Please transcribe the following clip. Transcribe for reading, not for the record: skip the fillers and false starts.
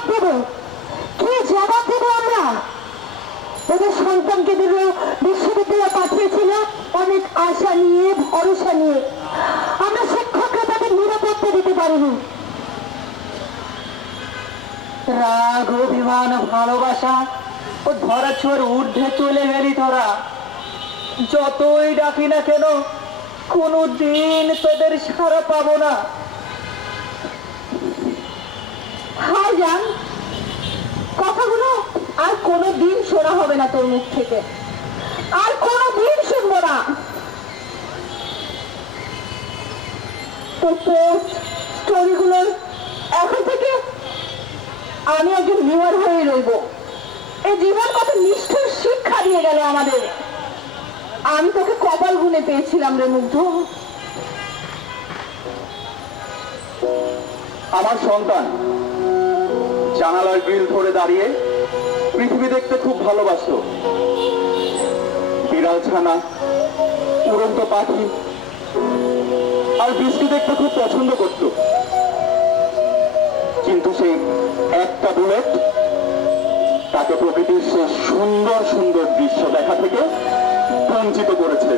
জবাব দেব? কি জবাব দেবো আমরা? ওদের সন্তানকে দিল, বিশ্ববিদ্যালয়ে পাঠিয়েছিল অনেক আশা নিয়ে, ভরসা নিয়ে। আমরা শিক্ষকরা তাদের নিরাপত্তা দিতে পারিনি। রাগ, অভিমান, ভালোবাসা ও ধরা ছোঁয়ার ঊর্ধ্বে চলে গেলি তোরা। যতই ডাকি না কেন, কোনোদিন তোদের সাড়া পাবো না। হাই জান, কথাগুলো আর কোনোদিন শোনা হবে না তোর মুখ থেকে, আর কোনোদিন শুনবো না। তোর পোস্ট স্টোরিগুলোর এখন থেকে আমি একজন ভিউয়ার হয়ে রইব। এই জীবন কত নিষ্ঠুর শিক্ষা দিয়ে গেল আমাদের। আমি তোকে কপাল গুনে পেয়েছিলাম রে মুগ্ধ। আমার সন্তান জানালার গ্রিল ধরে দাঁড়িয়ে পৃথিবী দেখতে খুব ভালোবাসতো। বিড়াল ছানা, উড়ন্ত পাখি আর বৃষ্টি দেখতে খুব পছন্দ করত। কিন্তু সেই একটা বুলেট তাকে প্রকৃতির সে সুন্দর সুন্দর দৃশ্য দেখা থেকে বঞ্চিত করেছে।